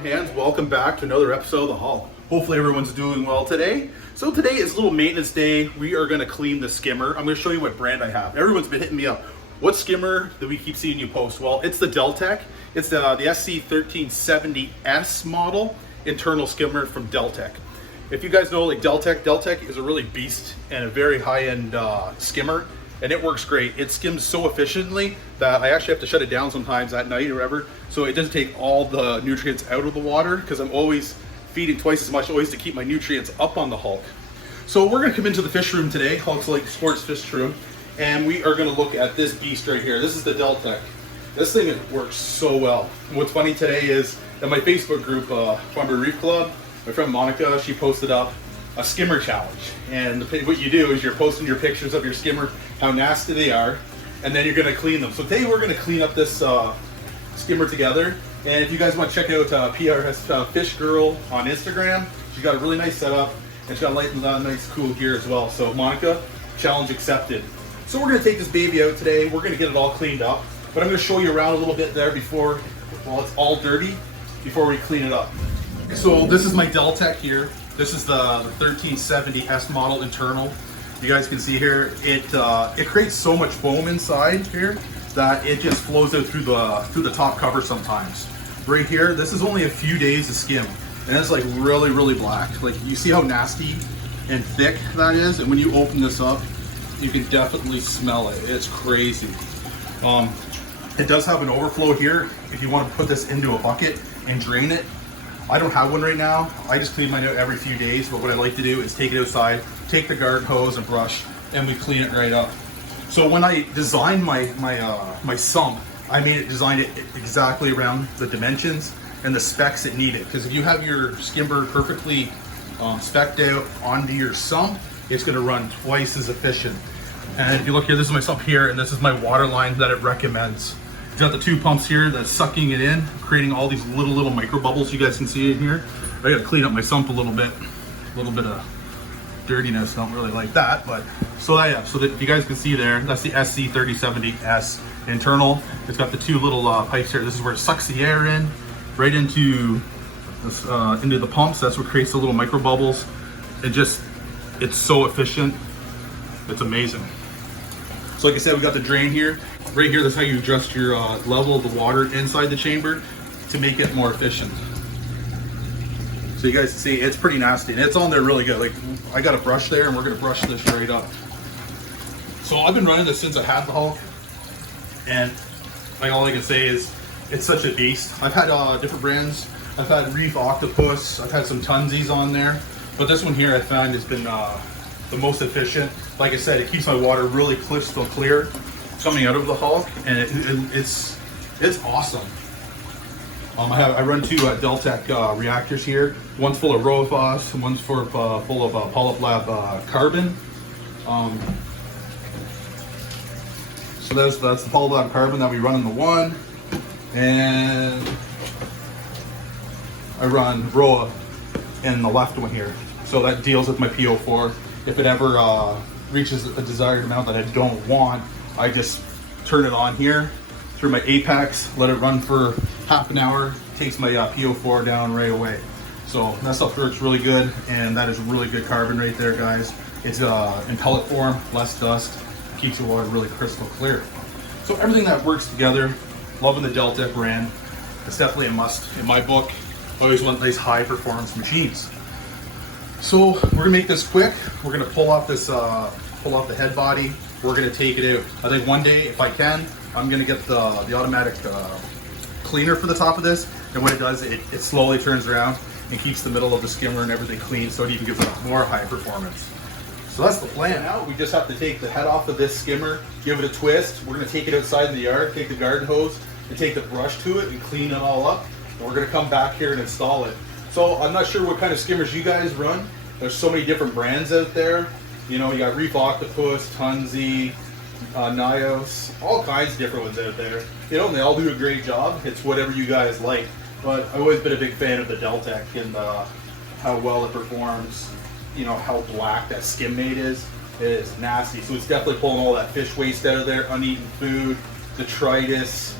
on hands, welcome back to another episode of The Haul. Hopefully everyone's doing well today. So today is a little maintenance day. We are going to clean the skimmer. I'm going to show you what brand I have. Everyone's been hitting me up. What skimmer that we keep seeing you post? Well, it's the Deltec. It's the SC3070S model internal skimmer from Deltec. If you guys know, like Deltec is a really beast and a very high-end skimmer, and it works great. It skims so efficiently that I actually have to shut it down sometimes at night or whatever, so it doesn't take all the nutrients out of the water, because I'm always feeding twice as much, always to keep my nutrients up on the Hulk. So we're gonna come into the fish room today, Hulk's Lake Sports Fish Room, and we are gonna look at this beast right here. This is the Deltec. This thing works so well. And what's funny today is that my Facebook group, Farmer Reef Club, my friend Monica, she posted up a skimmer challenge. And what you do is you're posting your pictures of your skimmer, how nasty they are, and then you're gonna clean them. So today we're gonna clean up this skimmer together. And if you guys want to check out PRS Fish Girl on Instagram, she's got a really nice setup, and she's got a nice cool gear as well. So Monica, challenge accepted. So we're gonna take this baby out today. We're gonna get it all cleaned up, but I'm gonna show you around a little bit there before, well, it's all dirty, before we clean it up. So this is my Deltec here. This is the 1370S model internal. You guys can see here, it creates so much foam inside here that it just flows out through the top cover sometimes. Right here, this is only a few days to skim, and it's like really, really black. Like, you see how nasty and thick that is, and when you open this up, you can definitely smell it. It's crazy. It does have an overflow here if you want to put this into a bucket and drain it. I don't have one right now. I just clean mine out every few days, but what I like to do is take it outside, take the garden hose and brush, and we clean it right up. So when I designed my sump, I designed it exactly around the dimensions and the specs it needed. Because if you have your skimmer perfectly spec'd out onto your sump, it's gonna run twice as efficient. And if you look here, this is my sump here, and this is my water line that it recommends. It's got the two pumps here that's sucking it in, creating all these little micro bubbles you guys can see in here. I gotta clean up my sump a little bit of dirtiness, don't really like that, but so yeah, so that you guys can see there, that's the SC3070S internal. It's got the two little pipes here. This is where it sucks the air in, right into this, into the pumps. That's what creates the little micro bubbles. It's so efficient. It's amazing. So like I said, we got the drain here. Right here, that's how you adjust your level of the water inside the chamber to make it more efficient. So you guys can see it's pretty nasty, and it's on there really good. Like, I got a brush there, and we're gonna brush this right up. So I've been running this since I had the Hulk, and like all I can say is it's such a beast. I've had different brands. I've had Reef Octopus. I've had some Tunsies on there, but this one here I found has been the most efficient. Like I said, it keeps my water really crystal clear coming out of the Hulk, and it's awesome. I run two Deltec reactors here. One's full of Rophos, and one's full of Polyp Lab carbon. So that's the Polyp Lab carbon that we run in the one, and I run Roa in the left one here. So that deals with my PO4. If it ever reaches a desired amount that I don't want, I just turn it on here through my Apex, let it run for half an hour, takes my PO4 down right away. So that stuff works really good, and that is really good carbon right there, guys. It's in pellet form, less dust, keeps the water really crystal clear. So everything that works together, loving the Deltec brand. It's definitely a must in my book. I always want nice high performance machines. So we're gonna make this quick. We're gonna pull off this, pull off the head body. We're gonna take it out. I think one day, if I can, I'm gonna get the automatic cleaner for the top of this. And what it does, it slowly turns around and keeps the middle of the skimmer and everything clean, so it even gives it more high performance. So that's the plan. Now we just have to take the head off of this skimmer, give it a twist. We're gonna take it outside in the yard, take the garden hose, and take the brush to it and clean it all up. And we're gonna come back here and install it. So I'm not sure what kind of skimmers you guys run. There's so many different brands out there. You know, you got Reef Octopus, Tunsi, Nios, all kinds of different ones out there. You know, and they all do a great job. It's whatever you guys like. But I've always been a big fan of the Deltec and how well it performs. You know, how black that skim mate is. It is nasty. So it's definitely pulling all that fish waste out of there, uneaten food, detritus,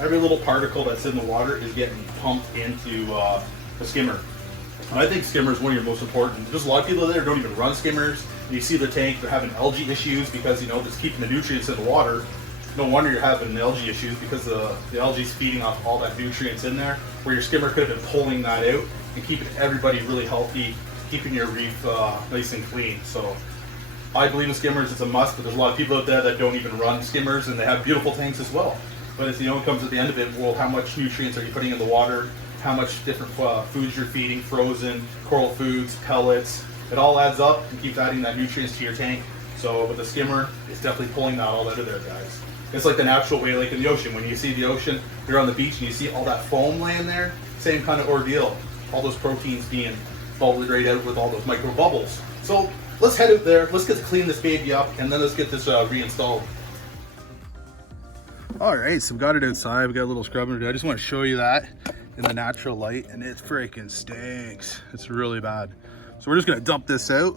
Every little particle that's in the water is getting pumped into the skimmer. And I think skimmer is one of your most important. There's a lot of people that don't even run skimmers. And you see the tank, they're having algae issues because, you know, just keeping the nutrients in the water. No wonder you're having algae issues, because the algae is feeding off all that nutrients in there, where your skimmer could have been pulling that out and keeping everybody really healthy, keeping your reef nice and clean. So I believe in skimmers, it's a must, but there's a lot of people out there that don't even run skimmers, and they have beautiful tanks as well. But it's, you know, it comes at the end of it, well, how much nutrients are you putting in the water, how much different foods you're feeding, frozen, coral foods, pellets. It all adds up and keeps adding that nutrients to your tank. So with the skimmer, it's definitely pulling that all out of there, guys. It's like the natural way, like in the ocean. When you see the ocean, you're on the beach and you see all that foam laying there, same kind of ordeal. All those proteins being bubbled right out with all those micro bubbles. So let's head out there, let's get to clean this baby up, and then let's get this reinstalled. All right, so we got it outside. We got a little scrubbing to do. I just want to show you that in the natural light, and it freaking stinks. It's really bad. So we're just gonna dump this out.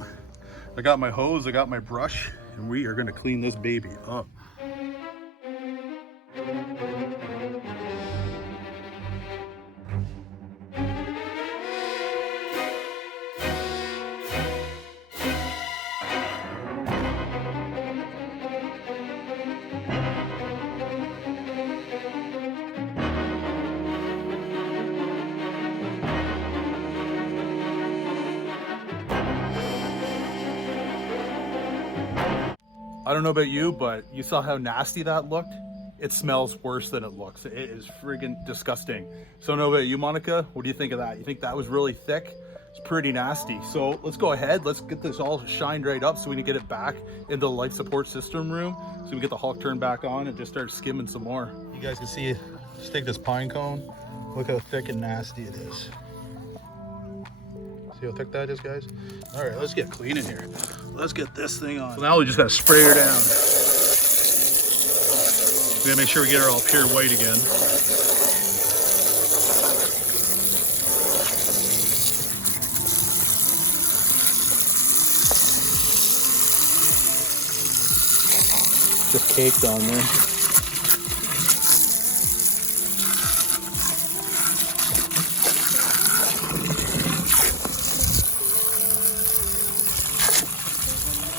I got my hose, I got my brush, and we are gonna clean this baby up. I don't know about you, but you saw how nasty that looked? It smells worse than it looks. It is friggin' disgusting. So I don't know about you, Monica, what do you think of that? You think that was really thick? It's pretty nasty. So let's go ahead, let's get this all shined right up so we can get it back into the life support system room, so we can get the Hulk turned back on and just start skimming some more. You guys can see, just take this pine cone, look how thick and nasty it is. See how thick that is, guys? All right, let's get clean in here. Let's get this thing on. So now we just gotta spray her down. We gotta make sure we get her all pure white again. Just caked on there.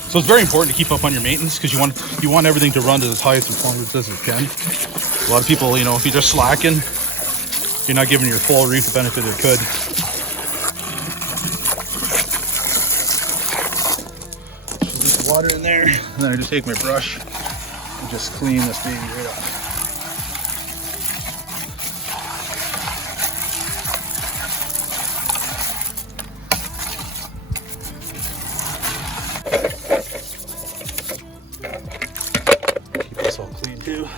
So it's very important to keep up on your maintenance, because you want everything to run to its highest performance as it can. A lot of people, you know, if you're just slacking, you're not giving your full reef the benefit it could. Just the water in there, and then I just take my brush and just clean this baby right up. All clean too.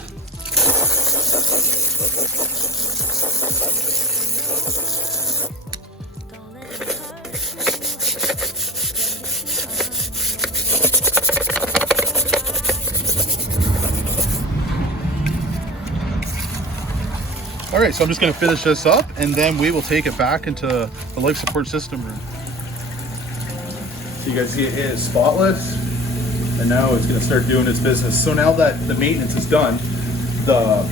All right, so I'm just going to finish this up, and then we will take it back into the life support system room. So you guys see it is spotless. And now it's going to start doing its business. So now that the maintenance is done, the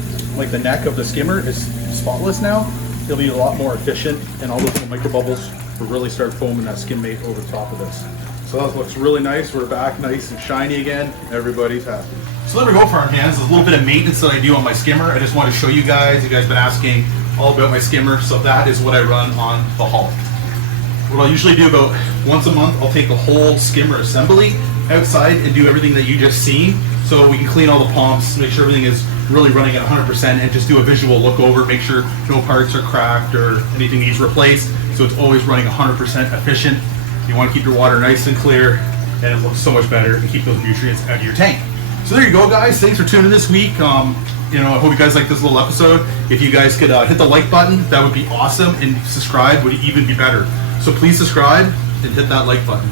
neck of the skimmer is spotless now. It'll be a lot more efficient, and all those little micro bubbles will really start foaming that skim mate over the top of this. So that looks really nice. We're back nice and shiny again. Everybody's happy. So there we go, farm hands. There's a little bit of maintenance that I do on my skimmer. I just want to show you guys. You guys have been asking all about my skimmer. So that is what I run on the Hulk. What I'll usually do about once a month, I'll take the whole skimmer assembly outside and do everything that you just seen, so we can clean all the pumps, make sure everything is really running at 100%, and just do a visual look over, make sure no parts are cracked or anything needs replaced, so it's always running 100% efficient. You want to keep your water nice and clear, and it looks so much better, and keep those nutrients out of your tank. So there you go, guys. Thanks for tuning in this week. You know, I hope you guys like this little episode. If you guys could hit the like button, that would be awesome, and subscribe would even be better. So please subscribe and hit that like button.